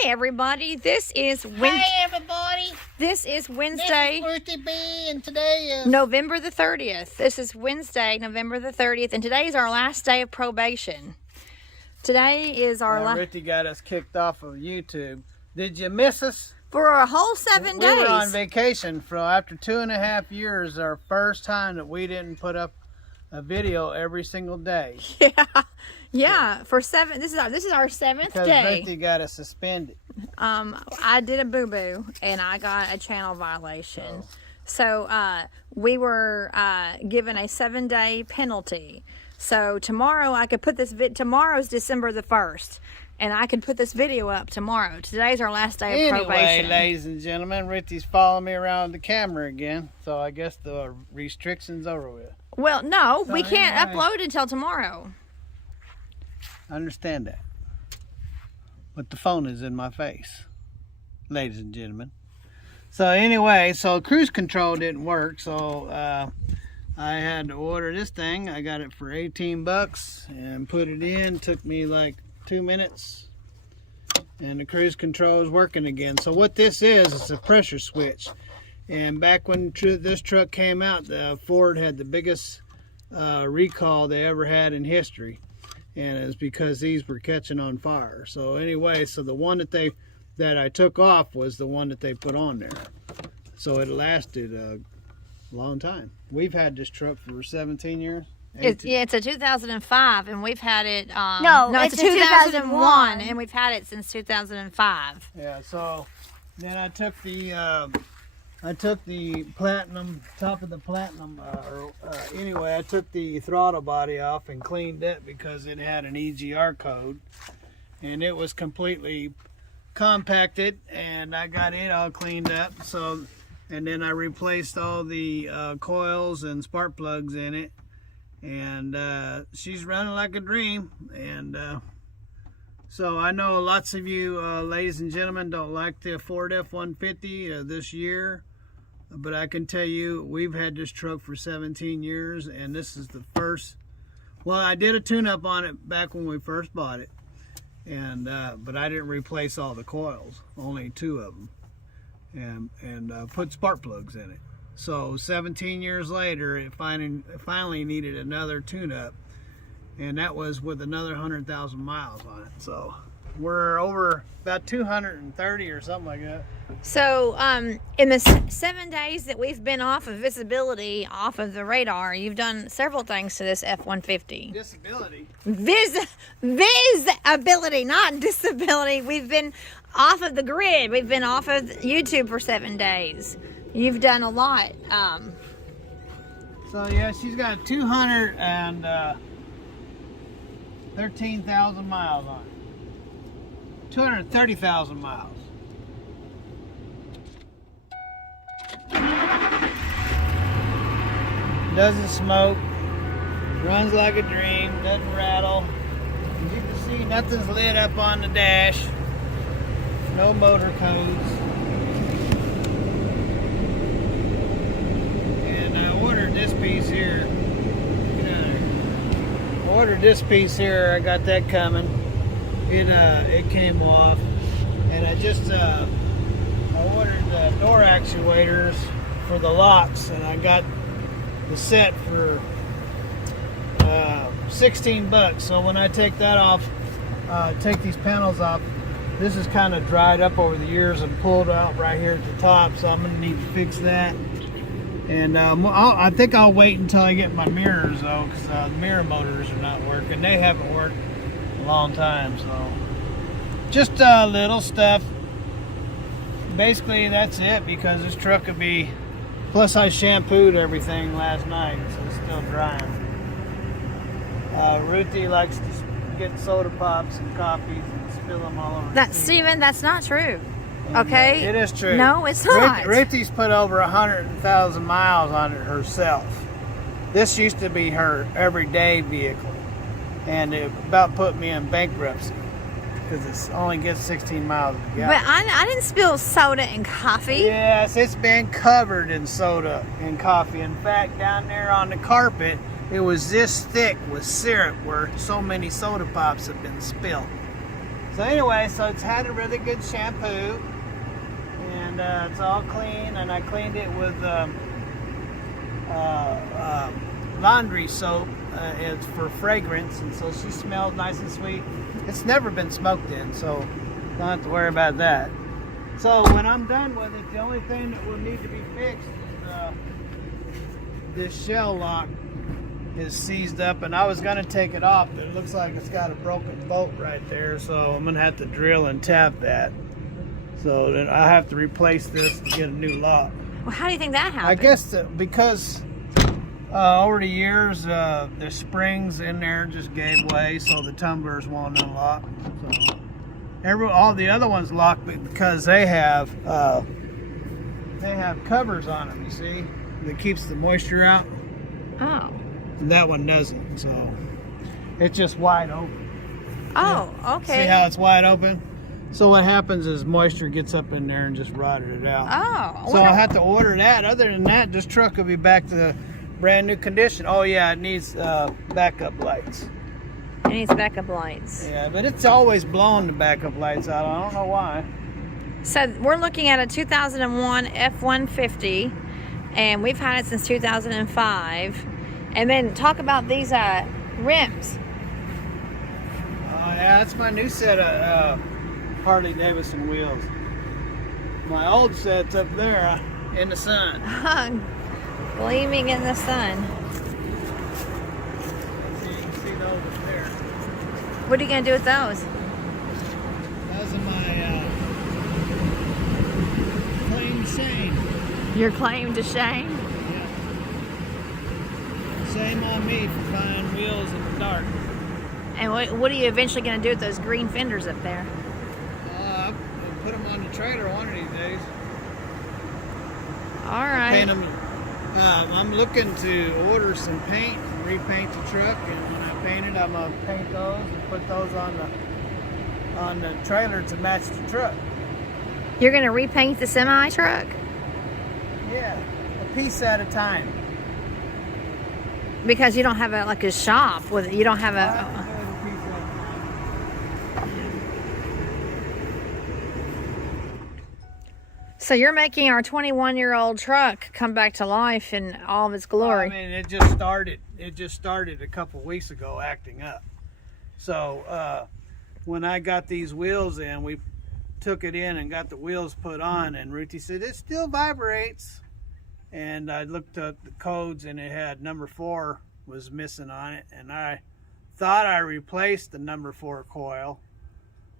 Hey everybody, this is Hey everybody, This is Wednesday, this is Ruthie B, and today is November the 30th. This is Wednesday, November the 30th, and today is our last day of probation. Today is our last. Ruthie got us kicked off of YouTube. Did you miss us? For a whole 7 days. We were on vacation for after 2.5 years. Our first time that we didn't put up a video every single day. Yeah. For 7. This is our 7th Because day. Ruthie got us suspended. I did a boo-boo and I got a channel violation. So we were given a 7-day penalty. So tomorrow I could put this tomorrow's December the 1st. And I could put this video up tomorrow. Today's our last day of probation. Anyway, ladies and gentlemen, Ruthie's following me around with the camera again. So I guess the restriction's over with. Well, no, So we can't anyway. upload until tomorrow. I understand that. But the phone is in my face, ladies and gentlemen. So anyway, so cruise control didn't work. So I had to order this thing. I got it for 18 bucks and put it in. Took me like 2 minutes. And the cruise control is working again. So what this is, it's a pressure switch. And back when this truck came out, Ford had the biggest recall they ever had in history. And it's because these were catching on fire. So anyway, so the one that I took off was the one that they put on there. So it lasted a long time. We've had this truck for 17 years. It's a 2005, and we've had it. No, it's a it's a 2001, and we've had it since 2005. Yeah. So then I took the platinum, top of the platinum, anyway, I took the throttle body off and cleaned it because it had an EGR code and it was completely compacted, and I got it all cleaned up. So, and then I replaced all the coils and spark plugs in it, and she's running like a dream. And so I know lots of you ladies and gentlemen don't like the Ford F-150 this year. But I can tell you, we've had this truck for 17 years, and this is the first. Well, I did a tune-up on it back when we first bought it, and but I didn't replace all the coils, only 2 of them, and put spark plugs in it. So 17 years later, it finally needed another tune-up, and that was with another 100,000 miles on it. So we're over about 230 or something like that. So, in the 7 days that we've been off of visibility, off of the radar, you've done several things to this F-150. Disability. Visibility, not disability. We've been off of the grid. We've been off of YouTube for 7 days. You've done a lot. So yeah, she's got 213,000 miles on it. 230,000 miles. Doesn't smoke, runs like a dream, doesn't rattle. As you can see, nothing's lit up on the dash. No motor codes. And I ordered this piece here. I ordered this piece here. I got that coming. It came off, and I ordered the door actuators for the locks, and I got the set for 16 bucks. So when I take that off, take these panels off, this is kind of dried up over the years and pulled out right here at the top, so I'm gonna need to fix that. And I think I'll wait until I get my mirrors though, because the mirror motors are not working. They haven't worked a long time. So just little stuff. Basically that's it, because this truck could be, plus I shampooed everything last night, so it's still drying. Ruthie likes to get soda pops and coffees and spill them all over the seat. Steven, that's not true. And, Okay? it is true. No, it's not. Ruthie's put over 100,000 miles on it herself. This used to be her everyday vehicle, and it about put me in bankruptcy because it only gets 16 miles a gallon. But I didn't spill soda and coffee. Yes, it's been covered in soda and coffee. In fact, down there on the carpet, it was this thick with syrup where so many soda pops have been spilled. So anyway, so it's had a really good shampoo, and it's all clean, and I cleaned it with laundry soap. It's for fragrance, and so she smells nice and sweet. It's never been smoked in, so don't have to worry about that. So when I'm done with it, the only thing that will need to be fixed is this shell lock is seized up, and I was going to take it off, but it looks like it's got a broken bolt right there, so I'm going to have to drill and tap that. So then I have to replace this to get a new lock. Well, how do you think that happened? I guess because over the years, the springs in there just gave way, so the tumblers won't unlock. So all the other ones lock because they have covers on them. You see, that keeps the moisture out. Oh. And that one doesn't. So it's just wide open. Oh, okay. See how it's wide open? So what happens is moisture gets up in there and just rotted it out. Oh. So I'll have to order that. Other than that, this truck will be back to brand new condition. Oh yeah, it needs backup lights. It needs backup lights. Yeah, but it's always blowing the backup lights out. I don't know why. So we're looking at a 2001 F-150, and we've had it since 2005. And then talk about these rims. Oh yeah, that's my new set of Harley Davidson wheels. My old set's up there in the sun. Gleaming in the sun. So you can see those up there. What are you going to do with those? Those are my claim to shame. Your claim to shame? Yeah. Shame on me for buying wheels in the dark. And what are you eventually going to do with those green fenders up there? I'll put them on the trailer one of these days. All right. Paint them. I'm looking to order some paint and repaint the truck, and when I paint it, I'm gonna paint those and put those on the trailer to match the truck. You're going to repaint the semi truck? Yeah, a piece at a time. Because you don't have a shop with you don't have I have to a. do it a piece at a time. So you're making our 21-year-old truck come back to life in all of its glory. I mean, it just started. It just started a couple weeks ago, acting up. So when I got these wheels in, we took it in and got the wheels put on, and Ruthie said it still vibrates. And I looked up the codes, and it had number 4 was missing on it, and I thought I replaced the number 4 coil,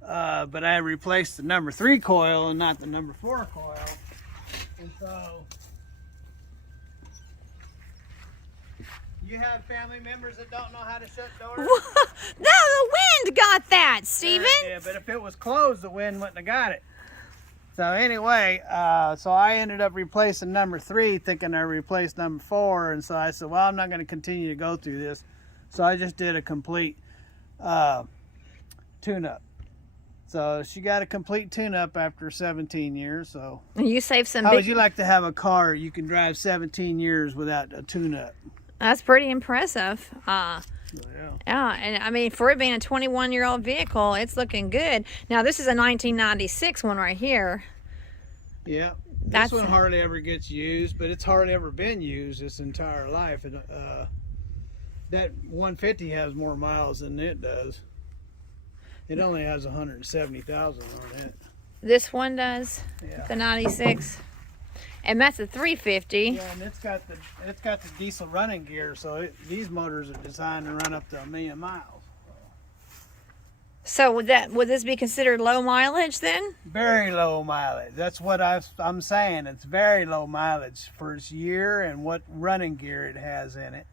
but I replaced the number 3 coil and not the number 4 coil. And so you have family members that don't know how to shut doors? No, the wind got that, Steven. Yeah, but if it was closed, the wind wouldn't have got it. So anyway, so I ended up replacing number 3, thinking I replaced number 4, and so I said, well, I'm not going to continue to go through this. So I just did a complete tune-up. So she got a complete tune-up after 17 years. So You saved some. how would you like to have a car you can drive 17 years without a tune-up? That's pretty impressive. Yeah. Yeah, and I mean, for it being a 21-year-old vehicle, it's looking good. Now, this is a 1996 one right here. Yeah. That's- This one hardly ever gets used, but it's hardly ever been used its entire life. And that 150 has more miles than it does. It only has 170,000 on it. This one does, Yeah. the 96. And that's a 350. Yeah, and it's got the diesel running gear, so these motors are designed to run up to 1,000,000 miles. So would this be considered low mileage then? Very low mileage. That's what I'm saying. It's very low mileage for its year and what running gear it has in it.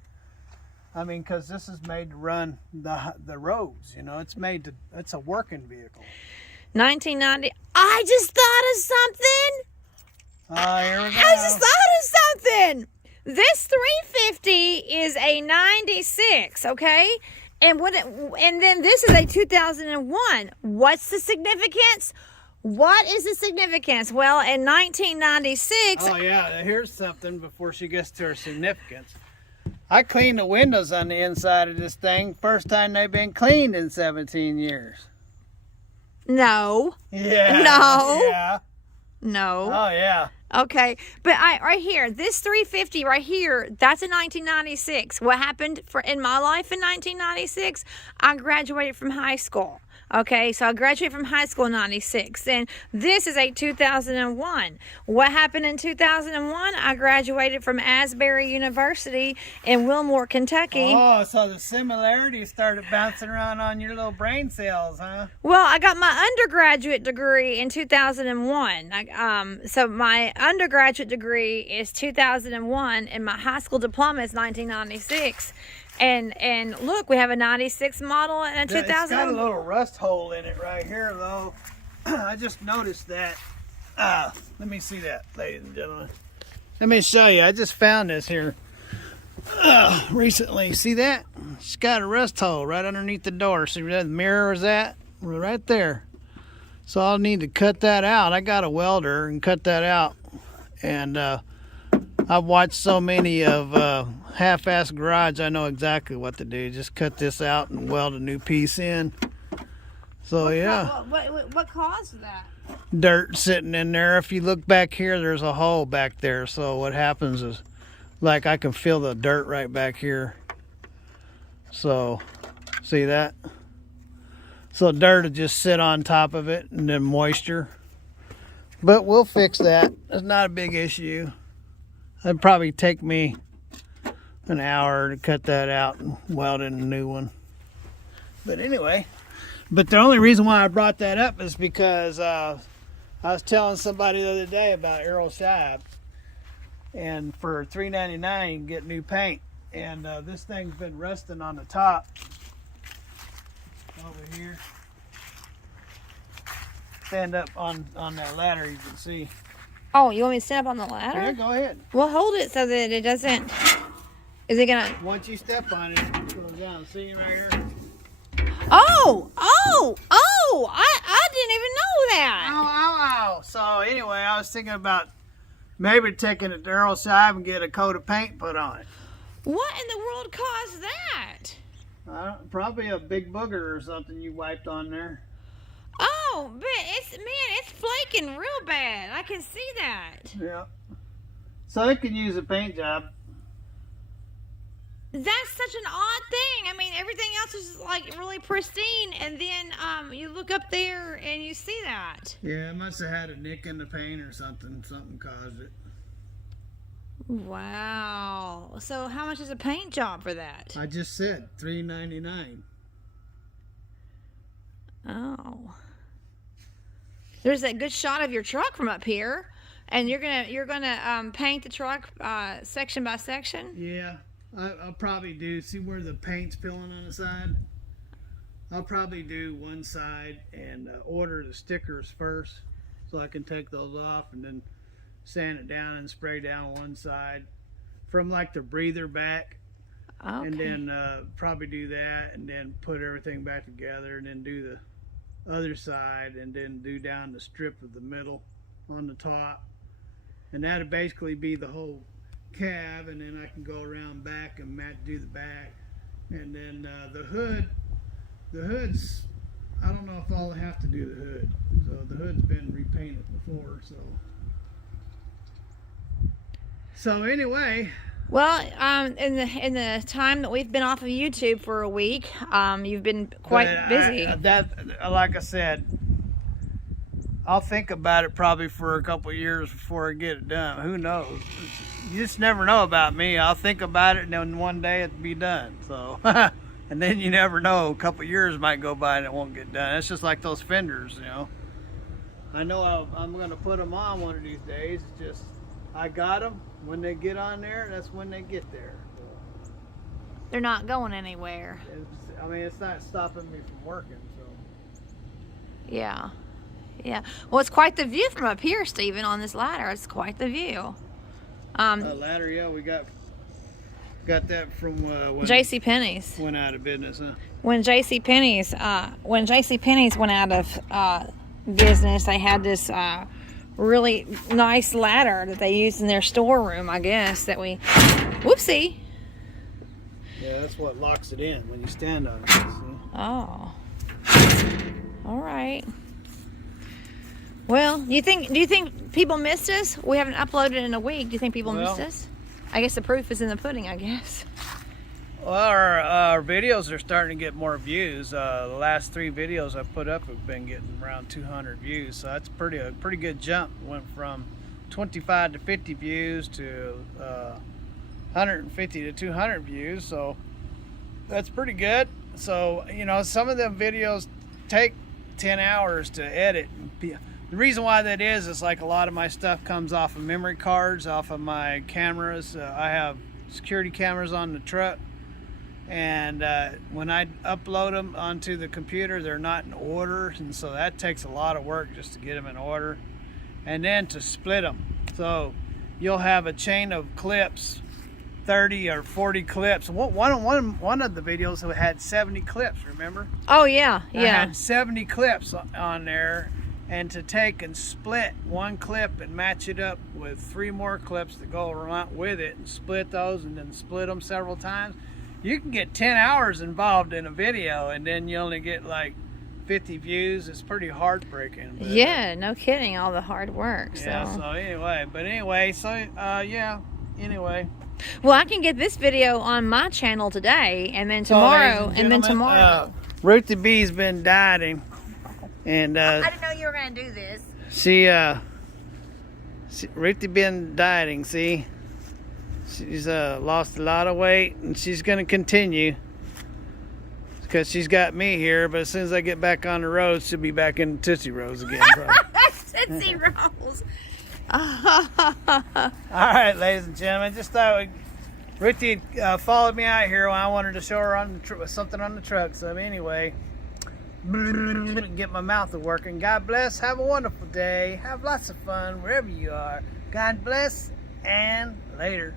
I mean, because this is made to run the roads. You know, it's a working vehicle. 1990. I just thought of something. Here we go. I just thought of something. This 350 is a 96, okay? And then this is a 2001. What's the significance? What is the significance? Well, in 1996. Oh yeah, here's something before she gets to her significance. I cleaned the windows on the inside of this thing. First time they've been cleaned in 17 years. No. Yeah. No. Yeah. No. Oh yeah. Okay, but right here, this 350 right here, that's in 1996. What happened in my life in 1996? I graduated from high school. Okay, so I graduated from high school in 96. And this is a 2001. What happened in 2001? I graduated from Asbury University in Wilmore, Kentucky. Oh, so the similarities started bouncing around on your little brain cells, huh? Well, I got my undergraduate degree in 2001. So my undergraduate degree is 2001, and my high school diploma is 1996. And look, we have a 96 model and a 2000. It's got a little rust hole in it right here, though. I just noticed that. Let me see that, ladies and gentlemen. Let me show you. I just found this here recently. See that? It's got a rust hole right underneath the door. See where the mirror is at? Right there. So I'll need to cut that out. I got a welder and cut that out. And I've watched so many of half-assed garage, I know exactly what to do. Just cut this out and weld a new piece in. So yeah. What caused that? Dirt sitting in there. If you look back here, there's a hole back there. So what happens is, like, I can feel the dirt right back here. So, see that? So dirt will just sit on top of it, and then moisture. But we'll fix that. It's not a big issue. It'd probably take me an hour to cut that out and weld in a new one. But anyway, the only reason why I brought that up is because I was telling somebody the other day about Earl Scheib, and for $3.99 you can get new paint. And this thing's been rusting on the top over here. Stand up on that ladder, you can see. Oh, you want me to stand up on the ladder? Yeah, go ahead. Well, hold it so that it doesn't. Is it gonna? Once you step on it, it goes down. See right here? Oh! I didn't even know that. Oh. So anyway, I was thinking about maybe taking it to Earl Scheib and get a coat of paint put on it. What in the world caused that? Probably a big booger or something you wiped on there. Oh, but it's flaking real bad. I can see that. Yeah. So it can use a paint job. That's such an odd thing. I mean, everything else is like really pristine, and then you look up there and you see that. Yeah, it must have had a nick in the paint or something. Something caused it. Wow. So how much is a paint job for that? I just said $3.99. Oh. There's that good shot of your truck from up here, and you're gonna paint the truck section by section. Yeah, I'll probably do. See where the paint's peeling on the side? I'll probably do one side and order the stickers first, so I can take those off and then sand it down and spray down one side from like the breather back. Okay. And then probably do that, and then put everything back together, and then do the other side, and then do down the strip of the middle on the top, and that'll basically be the whole cab. And then I can go around back and do the back, and then the hood's, I don't know if I'll have to do the hood. So the hood's been repainted before. So anyway. Well, in the time that we've been off of YouTube for a week, you've been quite busy. Like I said, I'll think about it probably for a couple of years before I get it done. Who knows? You just never know about me. I'll think about it, and then one day it'll be done. So, and then you never know. A couple of years might go by and it won't get done. It's just like those fenders, you know. I know I'm going to put them on one of these days. It's just I got them. When they get on there, that's when they get there. So, They're not going anywhere. it's not stopping me from working. So. Yeah. Well, it's quite the view from up here, Stephen, on this ladder. It's quite the view. The ladder, yeah, we got that from when J.C. Penney's went out of business, huh? When J.C. Penney's went out of business, they had this really nice ladder that they used in their storeroom, I guess, that we... Whoopsie. Yeah, that's what locks it in when you stand on it. See? Oh. All right. Well, do you think people missed us? We haven't uploaded in a week. Do you think people missed us? I guess the proof is in the pudding, I guess. Well, our videos are starting to get more views. The last 3 videos I put up have been getting around 200 views, so that's a pretty good jump. Went from 25 to 50 views to 150 to 200 views, so that's pretty good. So, you know, some of them videos take 10 hours to edit. The reason why that is like a lot of my stuff comes off of memory cards, off of my cameras. I have security cameras on the truck, and when I upload them onto the computer, they're not in order, and so that takes a lot of work just to get them in order, and then to split them. So you'll have a chain of clips, 30 or 40 clips. One of the videos had 70 clips, remember? Oh yeah, I had 70 clips on there, and to take and split one clip and match it up with 3 more clips that go around with it and split those and then split them several times, you can get 10 hours involved in a video, and then you only get like 50 views. It's pretty heartbreaking. But, yeah, no kidding, all the hard work. Yeah, so anyway, anyway. Well, I can get this video on my channel today, and then tomorrow, Ruthie B's been dieting, and I didn't know you were gonna do this. Ruthie been dieting. See, she's lost a lot of weight, and she's gonna continue because she's got me here. But as soon as I get back on the road, she'll be back in Tootsie Rolls again. Tootsie Rolls. All right, ladies and gentlemen, just thought Ruthie followed me out here when I wanted to show her on something on the truck. So anyway, get my mouth to working. God bless. Have a wonderful day. Have lots of fun wherever you are. God bless, and later.